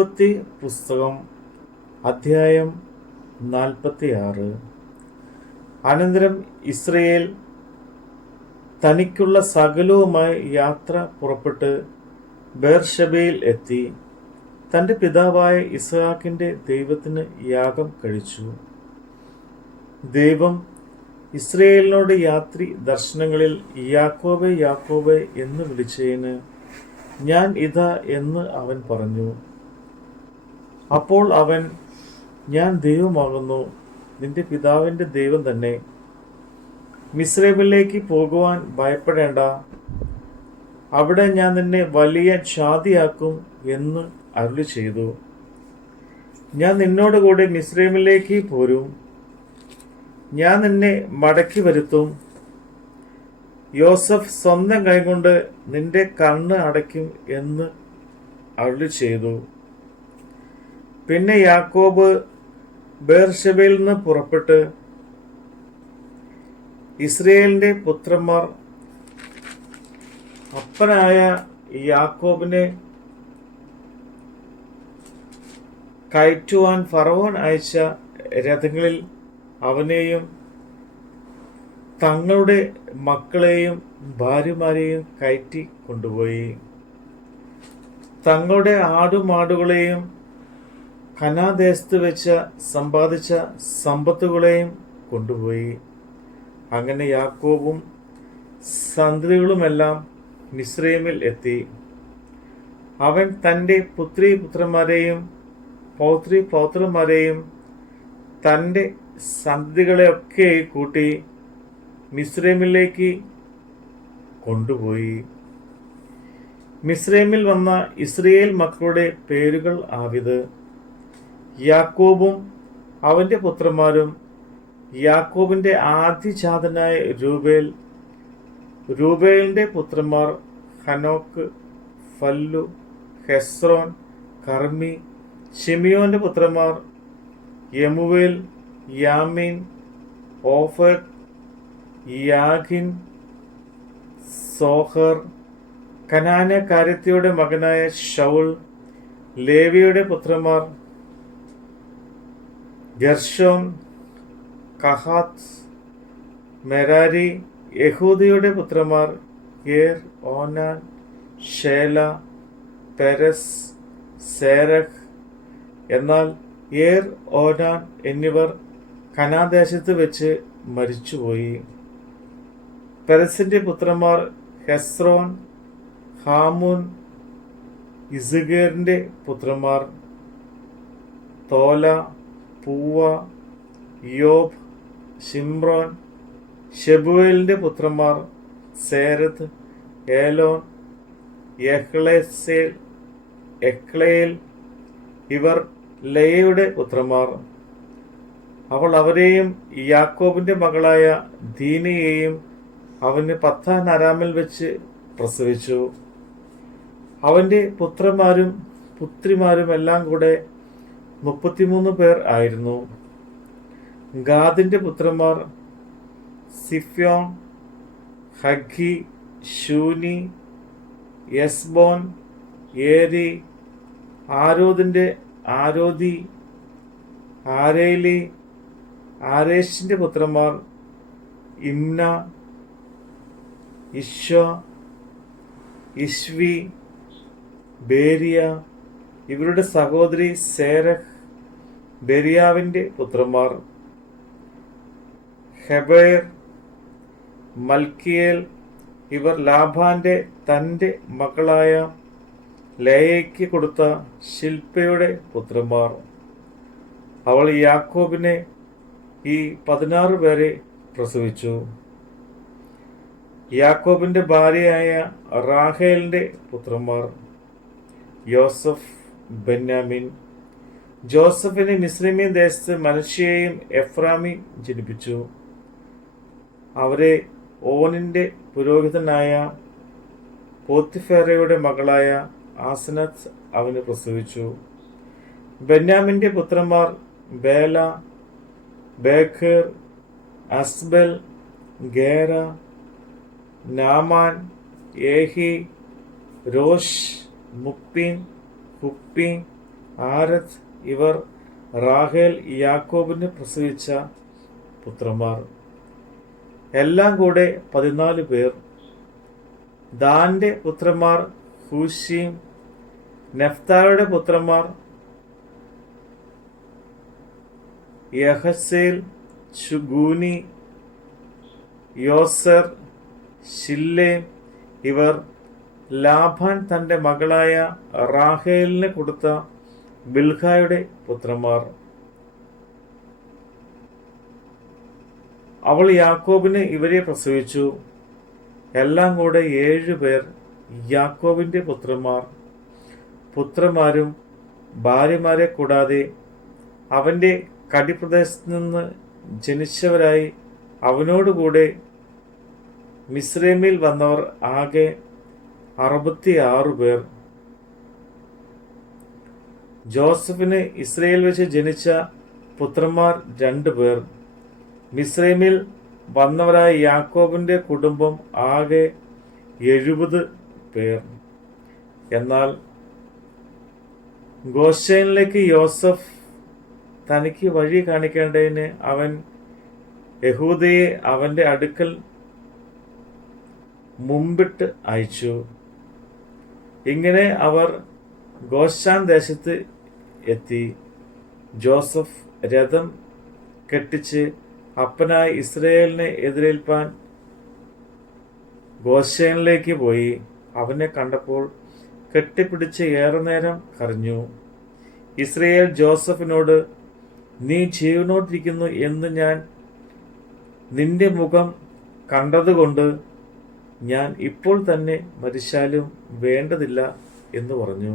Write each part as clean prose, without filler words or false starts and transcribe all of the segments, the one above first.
ഉൽപ്പത്തി പുസ്തകം അധ്യായം 46. അനന്തരം ഇസ്രയേൽ തനിക്കുള്ള സകലവുമായി യാത്ര പുറപ്പെട്ട് ബേർഷെബയിൽ എത്തി തൻ്റെ പിതാവായ ഇസ്ഹാക്കിൻ്റെ ദൈവത്തിന് യാഗം കഴിച്ചു. ദൈവം ഇസ്രയേലിനോട് രാത്രി ദർശനങ്ങളിൽ യാക്കോബേ യാക്കോബേ എന്ന് വിളിച്ചതിന് ഞാൻ ഇതാ എന്ന് അവൻ പറഞ്ഞു. അപ്പോൾ അവൻ, ഞാൻ ദൈവമാകുന്നു, നിന്റെ പിതാവിൻ്റെ ദൈവം തന്നെ. മിസ്രൈമിലേക്ക് പോകുവാൻ ഭയപ്പെടേണ്ട, അവിടെ ഞാൻ നിന്നെ വലിയ ജാതിയാക്കും എന്ന് അരുളി ചെയ്തു. ഞാൻ നിന്നോടുകൂടി മിസ്രൈമിലേക്ക് പോരും, ഞാൻ നിന്നെ മടക്കി വരുത്തും. യോസഫ് സ്വന്തം കൈകൊണ്ട് നിന്റെ കണ്ണ് അടയ്ക്കും എന്ന് അരുളി ചെയ്തു. പിന്നെ യാക്കോബ് ബേർഷെബയിൽ നിന്ന് പുറപ്പെട്ട് ഇസ്രയേലിന്റെ പുത്രന്മാർ അപ്പനായ യാക്കോബിനെ കയറ്റുവാൻ ഫറവോൻ അയച്ച രഥങ്ങളിൽ അവനെയും തങ്ങളുടെ മക്കളെയും ഭാര്യമാരെയും കയറ്റി കൊണ്ടുപോയി. തങ്ങളുടെ ആടുമാടുകളെയും കനാദേശത്ത് വെച്ച് സമ്പാദിച്ച സമ്പത്തുകളെയും കൊണ്ടുപോയി. അങ്ങനെ യാക്കോബും സന്തതികളുമെല്ലാം മിസ്രൈമിൽ എത്തി. അവൻ തൻ്റെ പുത്രിപുത്രന്മാരെയും പൗത്രന്മാരെയും തൻ്റെ സന്തതികളെയൊക്കെ കൂട്ടി മിസ്രൈമിലേക്ക് കൊണ്ടുപോയി. മിസ്രൈമിൽ വന്ന ഇസ്രയേൽ മക്കളുടെ പേരുകൾ ആവിത്: യാക്കോബും അവന്റെ പുത്രന്മാരും. യാക്കോബിന്റെ ആദ്യജാതനായ രൂബേൽ. രൂബേലിന്റെ പുത്രന്മാർ ഹനോക്ക്, ഫല്ലു, ഹെസ്രോൻ, കർമ്മി. ശിമിയോന്റെ പുത്രന്മാർ യെമുവേൽ, യാമീൻ, ഓഫർ, യാഗിൻ, സോഹർ. കനാന്യക്കാരത്തിയുടെ മകനായ ശൗൽ. ലേവിയുടെ പുത്രന്മാർ ഗർശോം, കഹാത്ത്, മെരാരി. യഹൂദയുടെ പുത്രന്മാർ ഏർ, ഓനാൻ, ഷേല, പെരസ്, സേരഹ്. എന്നാൽ ഏർ, ഓനാൻ എന്നിവർ കനാദേശത്ത് വെച്ച് മരിച്ചുപോയി. പെരസിന്റെ പുത്രന്മാർ ഹെസ്രോൻ, ഹാമൂൻ. ഇസ്ഗേറിന്റെ പുത്രന്മാർ തോല, പൂവ, യോബ്, ശിമ്രോൻ. ഷെബുവേലിന്റെ പുത്രന്മാർ സേരത്ത്, ഏലോൻ, എഹ്ലേൽ. ഇവർ ലയയുടെ പുത്രന്മാർ. അവൾ അവരെയും യാക്കോബിന്റെ മകളായ ദീനയെയും അവന് പത്താൻ അരാമിൽ വെച്ച് പ്രസവിച്ചു. അവന്റെ പുത്രന്മാരും പുത്രിമാരും എല്ലാം കൂടെ 33 പേർ ആയിരുന്നു. ഗാദിന്റെ പുത്രന്മാർ സിഫ്യോൻ, ഹഗ്ഗി, ശൂനി, യെസ്ബോൻ, ഏരി. ആരോദിന്റെ ആരോദി, ആരേലി. ആരേഷിന്റെ പുത്രന്മാർ ഇമ്ന, ഇശ്വ, ഇശ്വി, ബേരിയ. ഇവരുടെ സഹോദരി സേരഹ്. ബെരിയാവിന്റെ പുത്രന്മാർ ഹെബേർ, മൽക്കിയേൽ. ഇവർ ലാബാന്റെ തൻ്റെ മകളായ ലേയയ്ക്ക് കൊടുത്ത ശില്പയുടെ പുത്രന്മാർ. അവൾ യാക്കോബിനെ ഈ 16 പേരെ പ്രസവിച്ചു. യാക്കോബിന്റെ ഭാര്യയായ റാഹേലിന്റെ പുത്രന്മാർ യോസഫ്, ബെന്യാമിൻ. ജോസഫിന് മിസ്രൈമ്യൻ ദേശത്ത് മനശ്ശെയെയും എഫ്രാമിയും ജനിപ്പിച്ചു. അവരെ ഓനിന്റെ പുരോഹിതനായ പോത്തിഫേറയുടെ മകളായ ആസനത്ത് അവന് പ്രസവിച്ചു. ബെന്യാമിന്റെ പുത്രന്മാർ ബേല, ബേഖർ, അസ്ബൽ, ഗേര, നാമാൻ, ഏഹി, രോഷ്, മുപ്പീൻ, ഹുപ്പീൻ, ആരത്. ഇവർ റാഹേൽ യാക്കോബിന് പ്രസവിച്ച പുത്രന്മാർ. എല്ലാം കൂടെ 14 പേർ. ദാന്റെ പുത്രന്മാർ ഹൂശീം. നെഫ്താലിയുടെ പുത്രന്മാർ യഹസേൽ, ഗൂനി, യോസർ, ശില്ലേം. ഇവർ ലാബാൻ തന്റെ മകളായ റാഹേലിന് കൊടുത്ത ബിൽഹായുടെ പുത്രന്മാർ. അവൾ യാക്കോബിന് ഇവരെ പ്രസവിച്ചു. എല്ലാം കൂടെ 7 പേർ യാക്കോബിന്റെ പുത്രന്മാർ. പുത്രന്മാരും ഭാര്യമാരെ കൂടാതെ അവന്റെ കടിപ്രദേശത്ത് നിന്ന് ജനിച്ചവരായി അവനോടുകൂടെ മിസ്രൈമിൽ വന്നവർ ആകെ 66 പേർ. ജോസഫിന് ഇസ്രയേൽ വെച്ച് ജനിച്ച പുത്രന്മാർ 2 പേർ. മിസ്രൈമിൽ വന്നവരായ യാക്കോബിന്റെ കുടുംബം ആകെ 70 പേർ. എന്നാൽ ഗോശേനിലേക്ക് യോസഫ് തനിക്ക് വഴി കാണിക്കേണ്ടതിന് അവൻ യഹൂദയെ അവന്റെ അടുക്കൽ മുമ്പിട്ട് അയച്ചു. ഇങ്ങനെ അവർ ഗോശാൻ ദേശത്ത് എത്തി. ജോസഫ് രഥം കെട്ടിച്ച് അപ്പനായ ഇസ്രയേലിനെ എതിരേൽപ്പാൻ ഗോശേനിലേക്ക് പോയി. അവനെ കണ്ടപ്പോൾ കെട്ടിപ്പിടിച്ച് ഏറെ നേരം കരഞ്ഞു. ഇസ്രയേൽ ജോസഫിനോട്, നീ ജീവനോടിരിക്കുന്നു എന്ന് ഞാൻ നിന്റെ മുഖം കണ്ടതുകൊണ്ട് ഞാൻ ഇപ്പോൾ തന്നെ മരിച്ചാലും വേണ്ടതില്ല എന്ന് പറഞ്ഞു.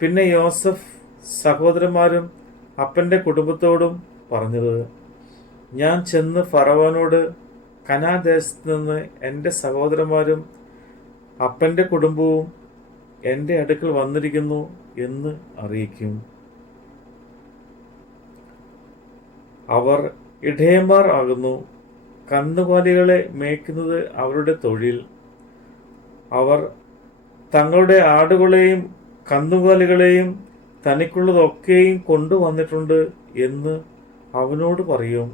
പിന്നെ യോസഫ് സഹോദരന്മാരും അപ്പന്റെ കുടുംബത്തോടും പറഞ്ഞത്, ഞാൻ ചെന്ന് ഫറവോനോട് കനാദേശത്ത് നിന്ന് എൻ്റെ സഹോദരന്മാരും അപ്പന്റെ കുടുംബവും എൻ്റെ അടുക്കൽ വന്നിരിക്കുന്നു എന്ന് അറിയിക്കും. അവർ ഇടയന്മാർ ആകുന്നു. കന്നുകാലികളെ മേയ്ക്കുന്നത് അവരുടെ തൊഴിൽ. അവർ തങ്ങളുടെ ആടുകളെയും കന്നുകാലികളെയും തനിക്കുള്ളതൊക്കെയും കൊണ്ടുവന്നിട്ടുണ്ട് എന്ന് അവനോട് പറയും.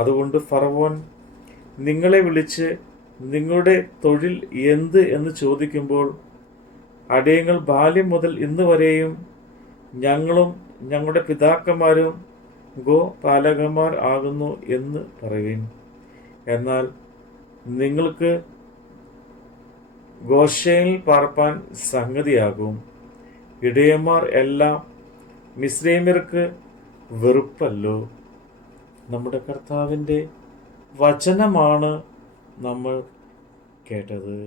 അതുകൊണ്ട് ഫറവോൻ നിങ്ങളെ വിളിച്ച് നിങ്ങളുടെ തൊഴിൽ എന്ത് എന്ന് ചോദിക്കുമ്പോൾ അടിയങ്ങൾ ബാല്യം മുതൽ ഇന്ന് വരെയും ഞങ്ങളും ഞങ്ങളുടെ പിതാക്കന്മാരും ഗോപാലകന്മാർ ആകുന്നു എന്ന് പറയുവിൻ. എന്നാൽ നിങ്ങൾക്ക് ഗോശേനിൽ പാർപ്പാൻ സംഗതിയാകും. ഇടയന്മാർ എല്ലാം മിസ്രൈമ്യർക്ക് വെറുപ്പല്ലോ. നമ്മുടെ കർത്താവിൻ്റെ വചനമാണ് നമ്മൾ കേട്ടത്.